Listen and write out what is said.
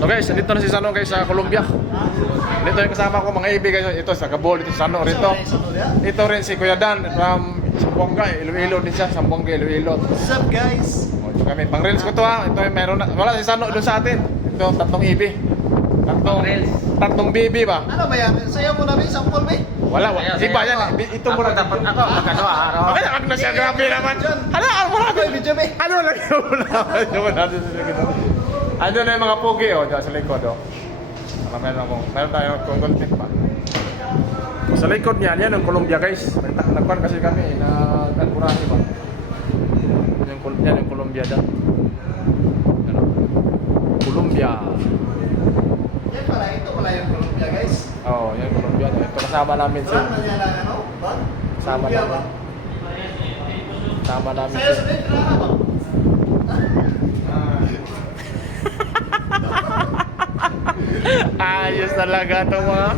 So guys, dito na si Sano guys sa Colombia. Dito yung kasama ko mga ibig guys. Ito sa Gabol, dito si Sano rito. Ito rin si Kuya Dan from Zamboanga, Iloilo din siya, Zamboanga, Iloilo. What's up guys? O, ito kami, pang reels ko to ha. Ito yung meron na, wala si Sano doon sa atin. Ito, tatlong ibi. Tatlong bibi ba? Ano ba yan? Sayo mo na ba yung sample ba? Wala, wala. Iba yan. Ito muna dapat ako. Magkano araw? Okay, wag na siya. Grabe naman. Ano, Ako yung video ba? ano lagi mo na? Ano na yung mga pogi oh, dyan sa likod oh. Meron tayo content pa. Sa likod niya, yan ang Colombia guys. Nagpan kasi kami na Kalburasi ba. Yan yung Colombia dyan. Ano? Colombia. Yan pala, ito pala yung Colombia guys. Oo, yan Colombia. Ito kasama namin si. Saan na niya lang ano? Ba? Kasama Colombia namin. ba? Kasama namin Sayo si. sa dito na ba? Ayos talaga ito mga.